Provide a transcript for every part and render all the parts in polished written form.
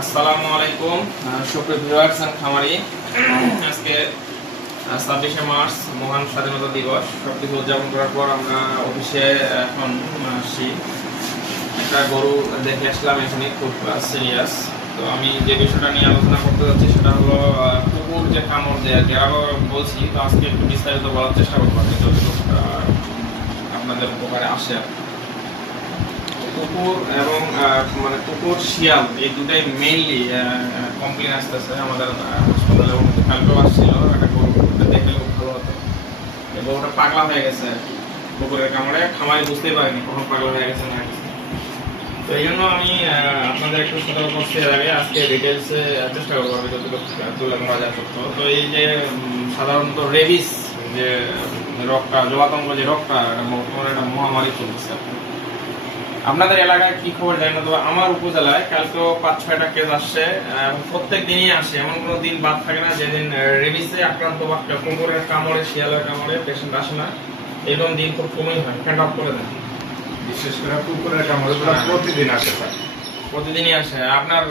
আসসালামু আলাইকুম সুপ্রিয় ভিউয়ার্স এন্ড খামারি। আজকে 26শে মার্চ মহান স্বাধীনতা দিবস। সবকিছু উদযাপন করার পর আমরা অফিসে এখন আসছি। একটা গরু দেখে আসলাম এখানে, খুব সিরিয়াস। তো আমি যে বিষয়টা নিয়ে আলোচনা করতে যাচ্ছি সেটা হলো কুকুর যে কামড় দেয় আর কি। আরও বলছি, তো আজকে একটু বিস্তারিত বলার চেষ্টা করবো আর কি, যতটুকু আপনাদের উপকারে আসে। কুকুর এবং মানে কুকুর শিয়াল এই দুটাই মেইনলি কমপ্লেন আসতেছে আমাদের হাসপাতালে। এবং কালকেও আসছিল একটা গরু, দেখলে খুব ভালো হতো। এই গরুটা পাগলা হয়ে গেছে আর কি, কুকুরের কামড়ে। খামারে বুঝতেই পারিনি কখন পাগলা হয়ে গেছে না কিছু। তো এই জন্য আমি আপনাদের একটু সতর্ক করতে আগে আজকে ডিটেলসে চেষ্টা করবো আমি যতটুকু তুলে ধরা যায় তথ্য। তো এই যে সাধারণত রেবিস যে রোগটা, জলাতঙ্ক যে রোগটা, বর্তমানে একটা মহামারী চলতেছে। আপনাদের এলাকায় কি খবর জানি না, তবে আমার উপজেলায় কালকেও 5-6টা কেস আসছে। প্রত্যেক দিনই আসে, এমন কোনো দিন বাদ থাকে না যেদিন রেবিসে আক্রান্ত বা কুকুরের কামড়ে, শিয়ালের কামড়ে পেশেন্ট আসে না। এরকম দিন খুব কমই হয়, ফ্যান্ড অফ করে দেন। বিশেষ করে কুকুরের কামড়ে প্রতিদিন আসে স্যার। প্রতিদিনই আসে। আপনার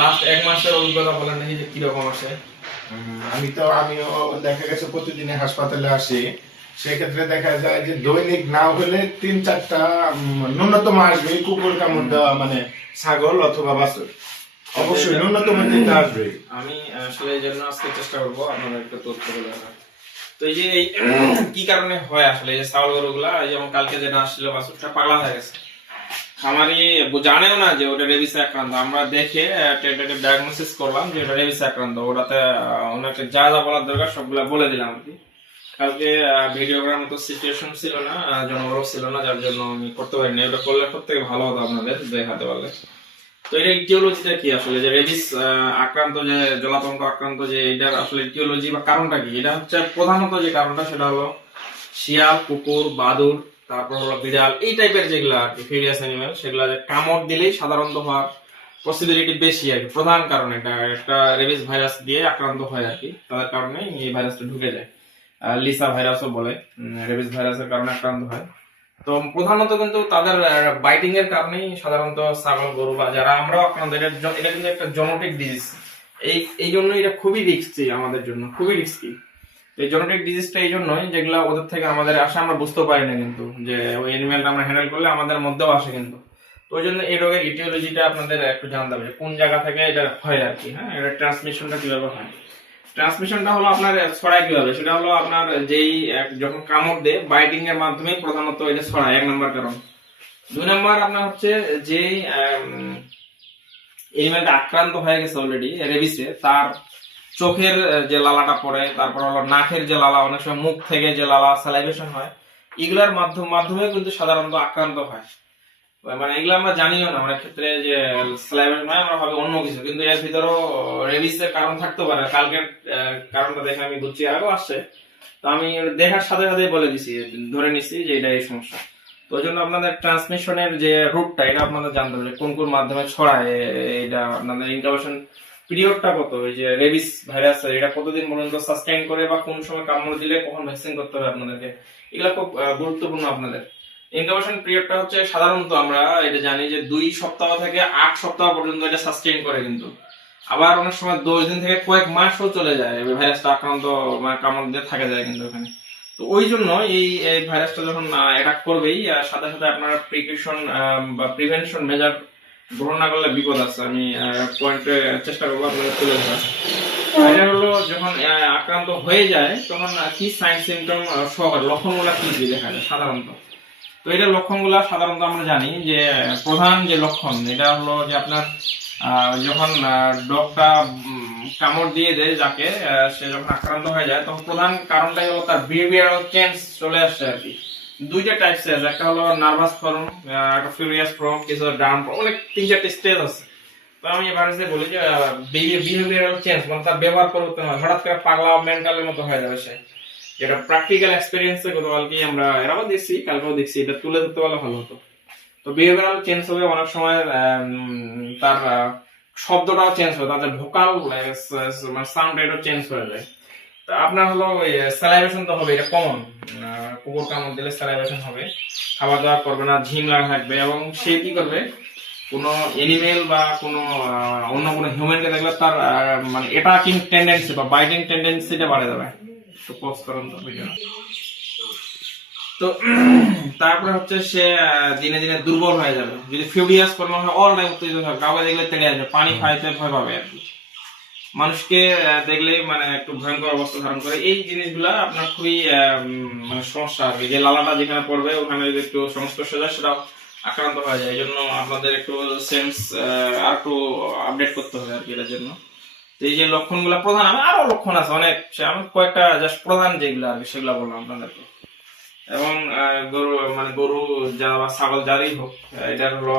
লাস্ট 1 মাসের অভিজ্ঞতা বলেন দেখি যে কিরকম আসে। আমিও দেখা গেছে প্রতিদিনই হাসপাতালে আসি। সেক্ষেত্রে দেখা যায় যে দৈনিক না হলে 3-4টা ন্যূনতম আসবে কুকুর কামড় দেওয়া, মানে ছাগল অথবা বাছুর অবশ্যই ন্যূনতম 3টা আসবে। আমি আসলে এই জন্য আজকে চেষ্টা করবো আপনাদের একটু তথ্য বলে দেওয়ার। তো এই যে কি কারণে হয় আসলে এই যে ছাগল গরুগুলা, যেমন কালকে যেটা আসছিল বাছুরটা পাগলা হয়ে গেছে। খামারি জানেও না যে ওটা রেবিসে আক্রান্ত। আমরা দেখে টেন্টেটিভ ডায়াগনোসিস করলাম যে ওটা রেবিসে আক্রান্ত। ওটাতে ওনাকে যা যা বলার দরকার সবগুলা বলে দিলাম আর কি। কালকে ভিডিও করার মতো সিচুয়েশন ছিল না, জনবল ছিল না, যার জন্য আমি করতে পারিনি। ওটা করলে সব থেকে ভালো হতো আপনাদের দেখাতে পারলে। তো এটা ইটিওলজিটা কি আসলে, যে রেবিস আক্রান্ত, যে জলাতঙ্ক আক্রান্ত, যে এটার আসলে ইটিওলজি বা কারণটা কি? এটা হচ্ছে প্রধানত যে কারণটা সেটা হলো শিয়াল, কুকুর, বাদুড়, তারপর হলো বিড়াল, এই টাইপের যেগুলা আর কি ফেরিয়াস অ্যানিমেল, সেগুলা যে কামড় দিলেই সাধারণত হওয়ার পসিবিলিটি বেশি আর কি। প্রধান কারণ এটা একটা রেবিস ভাইরাস দিয়ে আক্রান্ত হয় আর কি, তাদের কারণে এই ভাইরাসটা ঢুকে যায়। লিসা ভাইরাসও বলে, রেবিস ভাইরাসের কারণে আক্রান্ত হয়। তো প্রধানত কিন্তু তাদের বাইটিং এর কারণেই সাধারণত ছাগল, গরু বা যারা আমরাও আক্রান্ত। এটা কিন্তু একটা জেনেটিক ডিজিজ। এই জন্য এটা খুবই রিস্কি আমাদের জন্য, খুবই রিস্কি। এই জেনেটিক ডিজিজটা এই জন্যই যেগুলা ওদের থেকে আমাদের আসে, আমরা বুঝতেও পারি না কিন্তু, যে ওই অ্যানিমেলটা আমরা হ্যান্ডেল করলে আমাদের মধ্যেও আসে কিন্তু। তো ওই জন্য এই রোগের ইটিওলজিটা আপনাদের একটু জানতে হবে, কোন জায়গা থেকে এটা হয় আর কি। হ্যাঁ, এটা ট্রান্সমিশনটা কিভাবে হয়। ট্রান্সমিশনটা হলো আপনার ছড়ায় কিভাবে, সেটা হলো আপনার যেই যখন কামড় দেয় বাইটিং এর মাধ্যমে প্রধানত এটা ছড়ায়, 1 নম্বর কারণ। 2 নম্বর আপনার হচ্ছে যে এনিমেলটা আক্রান্ত হয়ে গেছে অলরেডি রেবিসে, তার চোখের যে লালাটা পড়ে, তারপর হলো নাকের যে লালা, অনেক সময় মুখ থেকে যে লালা স্যালাইভেশন হয়, এগুলার মাধ্যমে কিন্তু সাধারণত আক্রান্ত হয়। মানে এগুলো আমরা জানিও না অনেক ক্ষেত্রে যে স্যালাইভেশন হয়, আমরা ভাবি অন্য কিছু, কিন্তু এর ভিতরেও রেবিসের কারণ থাকতে পারে। কালকের কারণটা দেখে আমি বুঝছি, আরও আসছে। তো আমি দেখার সাথে সাথে বলে দিছি, ধরে নিছি যে এটা এই সমস্যা। তো ওই জন্য আপনাদের ট্রান্সমিশনের যে রুটটা, এটা আপনাদের জানতে হবে কোন কোন মাধ্যমে ছড়ায়। এটা আপনাদের ইনকিউবেশন পিরিয়ডটা কত, এই যে রেবিস ভাইরাস এটা কতদিন পর্যন্ত সাস্টেইন করে, বা কোন সময় কামড় দিলে কখন ভ্যাকসিন করতে হবে আপনাদেরকে, এগুলো খুব গুরুত্বপূর্ণ আপনাদের। ইনকিউবেশন পিরিয়ডটা হচ্ছে সাধারণত আমরা এটা জানি যে 2 সপ্তাহ থেকে 8 সপ্তাহ পর্যন্ত এটা সাস্টেইন করে, কিন্তু আবার অনেক সময় 10 দিন থেকে কয়েক মাসও চলে যায় ভাইরাসটা আক্রান্ত, মানে কামড় দিয়ে থাকা যায় কিন্তু ওখানে। তো ওই জন্য এই ভাইরাসটা যখন অ্যাটাক করবেই, সাথে সাথে আপনারা প্রিকশন বা প্রিভেনশন মেজার গ্রহণ না করলে বিপদ আছে। আমি পয়েন্টে চেষ্টা করবো আপনাদের তুলে ধরার। এটা হলো যখন আক্রান্ত হয়ে যায় তখন কি সাইন সিমটম সহ লক্ষণগুলো কি কি দেখা যায় সাধারণত। তো এটা লক্ষণগুলো সাধারণত আমরা জানি যে প্রধান যে লক্ষণ এটা হলো যে আপনার যখন ডগটা কামড় দিয়ে দেয় যাকে, সে যখন আক্রান্ত হয়ে যায়, তখন প্রধান কারণটাই হলো তার বিহেভিয়ারাল চেঞ্জ চলে আসছে আর কি। 2টা টাইপস আছে, একটা হলো নার্ভাস ফর্ম, একটা ফিউরিয়াস ফর্ম, কিছু ডাউন ফর্ম, অনেক 3-4টা স্টেজ আছে। তো আমি এভারেজে বলি যে বিহেভিয়ারাল চেঞ্জ মানে তার ব্যবহার পরিবর্তন হয়, হঠাৎ করে পাগলা মেন্টালের মতো হয়ে যাবে সে। যেটা প্র্যাকটিক্যাল এক্সপেরিয়েন্সে গতকালকে আমরা এরাও দেখছি, কালকেও দেখছি, এটা তুলে ধরতে পারলে ভালো হতো। তো বিহেভিয়ারাল চেঞ্জ হবে, অনেক সময় তার শব্দটাও চেঞ্জ হয়, তাদের ভোকাল সাউন্ড এটাও চেঞ্জ হয়ে যায়। তো আপনার হলো স্যালাইভেশন তো হবে, এটা কমন। কুকুর কামড় দিলে স্যালাইভেশন হবে, খাওয়া দাওয়া করবে না, ঝিম লাগা থাকবে, এবং সে কি করবে কোনো এনিমেল বা কোনো অন্য কোনো হিউম্যানকে দেখলে তার মানে অ্যাটাকিং টেন্ডেন্সি বা বাইটিং টেন্ডেন্সিটা বাড়ে যাবে। তো পোস্ট করুন তো ভিডিও। তো তারপরে হচ্ছে সে দিনে দিনে দুর্বল হয়ে যাবে। যদি ফিউরিয়াস কোনো হয়, অল টাইম উত্তেজিত হবে, কাউকে দেখলে তেড়ে আসবে, পানি খাইতে ভয় পাবে আর কি, মানুষকে দেখলেই মানে একটু ভয়ঙ্কর অবস্থা ধারণ করে। এই জিনিসগুলা আপনার খুবই মানে সমস্যা আর কি। যে লালাটা যেখানে পড়বে ওখানে যদি একটু সংস্পর্শ যায় সেটাও আক্রান্ত হয়ে যায়। এই জন্য আপনাদের একটু সেন্স আর একটু আপডেট করতে হবে আর কি এটার জন্য। এই যে লক্ষণগুলা প্রধান, আমি আরো লক্ষণ আছে অনেক, আমি কয়েকটা জাস্ট প্রধান যেগুলো আর কি সেগুলো বললাম আপনাদেরকে। এবং গরু যা বা ছাগল যারই হোক, এটার হলো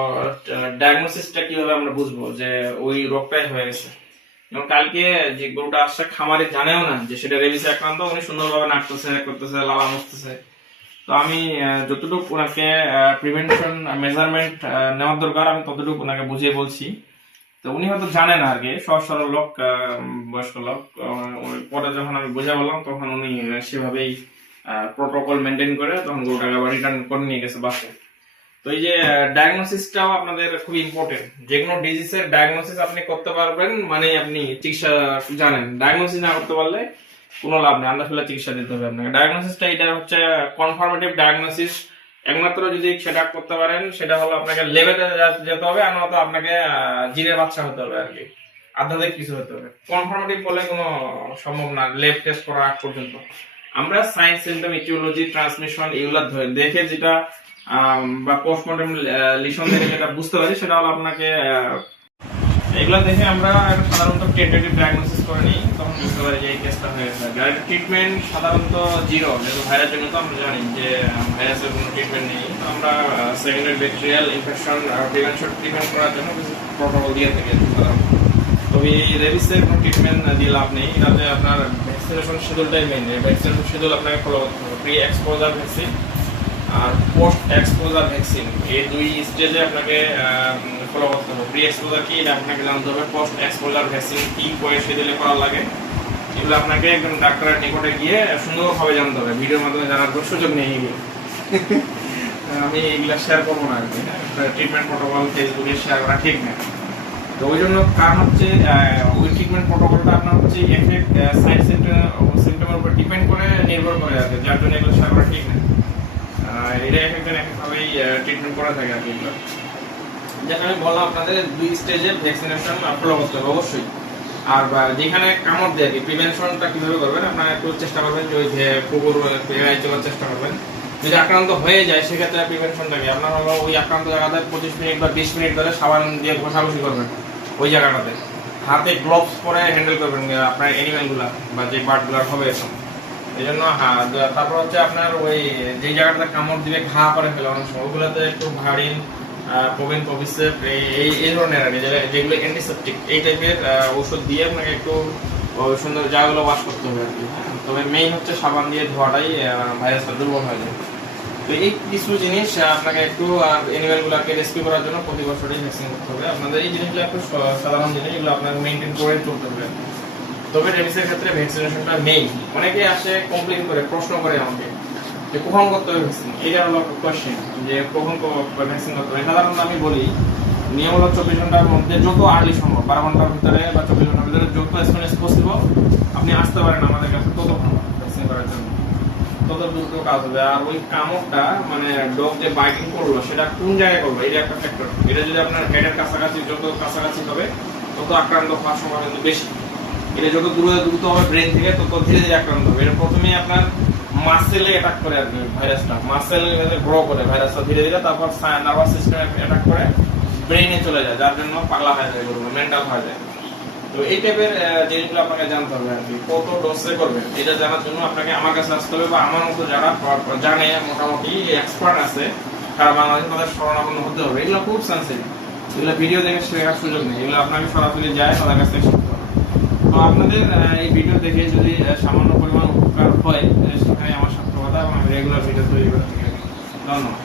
ডায়াগনোসিসটা কিভাবে আমরা বুঝবো যে ওই রোগটাই হয়ে গেছে। এবং কালকে যে গরুটা আসছে খামারে জানেও না যে সেটা রেবিসে আক্রান্ত, উনি সুন্দরভাবে নাড়তেছে, করতেছে, লালা মুছতেছে। তো আমি যতটুকু ওনাকে প্রিভেনশন মেজারমেন্ট নেওয়ার দরকার আমি ততটুকু ওনাকে বুঝিয়ে বলছি। তো উনি হয়তো জানেন আর কি, সহজ সরল লোক, বয়স্ক লোক। পরে যখন আমি বুঝে বললাম তখন উনি সেভাবেই প্রোটোকল মেনটেন করে তখন গরুটাকে আবার রিটার্ন করে নিয়ে গেছে বাসে। তো এই যে ডায়াগনোসিসটাও আপনাদের খুব ইম্পর্টেন্ট। যে কোনো ডিজিজের ডায়াগনোসিস আপনি করতে পারবেন মানে আপনি চিকিৎসা জানেন। ডায়াগনোসিস না করতে পারলে কোনো লাভ নেই, আন্দাজ ফেলে চিকিৎসা দিতে হবে আপনাকে। ডায়াগনোসিসটা এটা হচ্ছে কনফার্মেটিভ ডায়াগনোসিস। একমাত্র যদি সেটা করতে পারেন সেটা হলো আপনাকে লেভেলে যেতে হবে, আর নয়তো আপনাকে জিনের বাচ্চা হতে হবে আর কি, আধ্যাত্মিক কিছু হতে হবে। কনফার্মেটিভ বলে কোনো সম্ভব না লেব টেস্ট করা আগ পর্যন্ত। আমরা সাইন্স, সিমটম, ইটিওলজি, ট্রান্সমিশন এগুলা ধরে দেখে যেটা বা পোস্টমর্টম লিশন দেখে যেটা বুঝতে পারি সেটা হলো আপনাকে এগুলা দেখে আমরা সাধারণত টেন্টেটিভ ডায়াগনোসিস করে নিই, তখন বুঝতে পারি যে এই কেসটা হয়ে গেছে। ডাইরেক্ট ট্রিটমেন্ট সাধারণত জিরো, যেহেতু ভাইরাস জন্য তো আমরা জানি যে ভাইরাসের কোনো ট্রিটমেন্ট নেই। তো আমরা secondary bacterial infection prevention treatment করার জন্য কিছু প্রোটোকল দিয়ে থাকি সাধারণত। তবে এই রেবিসের কোনো ট্রিটমেন্ট দিয়ে লাভ নেই, এটাতে আপনার ভ্যাকসিনেশন শিডিউলটাই মেইন। ভ্যাকসিনেশন শিডিউল আপনাকে ফলো করতে হবে। প্রি এক্সপোজার ভ্যাকসিন আর পোস্ট এক্সপোজার ভ্যাকসিন, এই দুই স্টেজে আপনাকে ফলো করতে হবে। প্রি এক্সপোজার কি এটা আপনাকে জানতে হবে, পোস্ট এক্সপোজার ভ্যাকসিন কি করে শিডিউলে করা লাগে এগুলো আপনাকে একদম ডাক্তারের নিকটে গিয়ে সুন্দরভাবে জানতে হবে। ভিডিওর মাধ্যমে জানার কোনো সুযোগ নেই এগুলো। আমি এগুলো শেয়ার করবো না আর কি। ট্রিটমেন্ট প্রোটোকল ফেসবুকে শেয়ার করা ঠিক না। তো ওই জন্য কারণ হচ্ছে ওই ট্রিটমেন্ট প্রোটোকলটা আপনার হচ্ছে এফেক্ট সাইড সিমটমের উপর ডিপেন্ড করে নির্ভর করে আর কি, যার জন্য এগুলো শেয়ার করা ঠিক না। এটা একজন একভাবেই ট্রিটমেন্ট করা থাকে আর কি। যেটা আমি বললাম আপনাদের দুই স্টেজে ভ্যাকসিনেশন ফলো করতে হবে অবশ্যই। আর যেখানে কামড় দেয় আর কি, প্রিভেনশনটা কিভাবে করবেন আপনারা একটু চেষ্টা করবেন যে ওই কুকুর এড়াই চলার চেষ্টা করবেন। যদি আক্রান্ত হয়ে যায় সেক্ষেত্রে প্রিভেনশনটা কি আপনার হলো ওই আক্রান্ত জায়গাতে 25 মিনিট বা 20 মিনিট ধরে সাবান দিয়ে ঘষাঘষি করবেন ওই জায়গাটাতে। হাতে গ্লোভস পরে হ্যান্ডেল করবেন আপনার অ্যানিমেলগুলা বা যে বার্ডগুলার হবে এরকম। এই জন্য তারপর হচ্ছে আপনার ওই যে জায়গাটাতে কামড় দিবে ঘা করে ফেলে অনেক সময়, ওগুলোতে একটু ভারিন, প্রোভিন, প্রভিসেপ এই ধরনের আর কি, যেগুলো অ্যান্টিসেপটিক এই টাইপের ওষুধ দিয়ে আপনাকে একটু সুন্দর জায়গাগুলো ওয়াশ করতে হবে আর কি। তবে মেইন হচ্ছে সাবান দিয়ে ধোয়াটাই ভাইরাসটা দুর্বল হয়ে যায়। তো এই কিছু জিনিস আপনাকে একটু অ্যানিমেলগুলোকে রেস্কিউ করার জন্য প্রতি বছরই ভ্যাকসিন করতে হবে আপনাদের। এই জিনিসগুলো একটু সাধারণ জিনিস, এগুলো আপনাকে মেনটেন করে চলতে হবে। তবে রেবিসের ক্ষেত্রে ভ্যাকসিনেশনটা মেইন। অনেকে আসে কমপ্লেন করে, প্রশ্ন করে আমাকে যে কখন করতে হবে ভ্যাকসিন। এটা হলো কোয়েশ্চেন যে কখন ভ্যাকসিন করতে হবে। সাধারণত আমি বলি নিয়ম হলো 24 ঘন্টার মধ্যে, যত আর্লি সম্ভব, 12 ঘন্টার ভিতরে বা 24 ঘন্টার ভিতরে যত এস পসিবল আপনি আসতে পারেন আমাদের কাছে, তত ভালো ভ্যাকসিন করার জন্য, তত দ্রুত কাজ হবে। আর ওই কামড়টা মানে ডগ যে বাইটিং করলো সেটা কোন জায়গায় করবে এটা একটা ফ্যাক্টর। এটা যদি আপনার হেডের কাছাকাছি, যত কাছাকাছি হবে তত আক্রান্ত হওয়ার সম্ভাবনা কিন্তু বেশি। এটা যত দ্রুত হবে ব্রেন থেকে তত ধীরে ধীরে আক্রান্ত হবে। এটা প্রথমে আপনার মাসেলে অ্যাটাক করে আর কি, ভাইরাসটা মাসেল গ্রো করে ভাইরাসটা ধীরে ধীরে, তারপর নার্ভাস সিস্টেমে অ্যাটাক করে ব্রেইনে চলে যায়, যার জন্য পাগলা হয়ে যায়, মেন্টাল হয়ে যায়। তো এই টাইপের জিনিসগুলো আপনাকে জানতে হবে আর কি, কত ডোজে করবেন এটা জানার জন্য আপনাকে আমার কাছে আসতে হবে, বা আমার মতো যারা জানে মোটামুটি এক্সপার্ট আছে সারা বাংলাদেশে তাদের শরণাপন্ন হতে হবে। এগুলো খুব সেন্সিটিভ, এগুলো ভিডিও দেখে শেখার সুযোগ নেই, এগুলো আপনাকে সরাসরি যায় তাদের কাছ থেকে শিখতে হবে। তো আপনাদের এই ভিডিও দেখে যদি সামান্য পরিমাণ উপকার হয় সেখানে আমার সার্থকতা, এবং আমি রেগুলার ভিডিও তৈরি করে থাকি। ধন্যবাদ।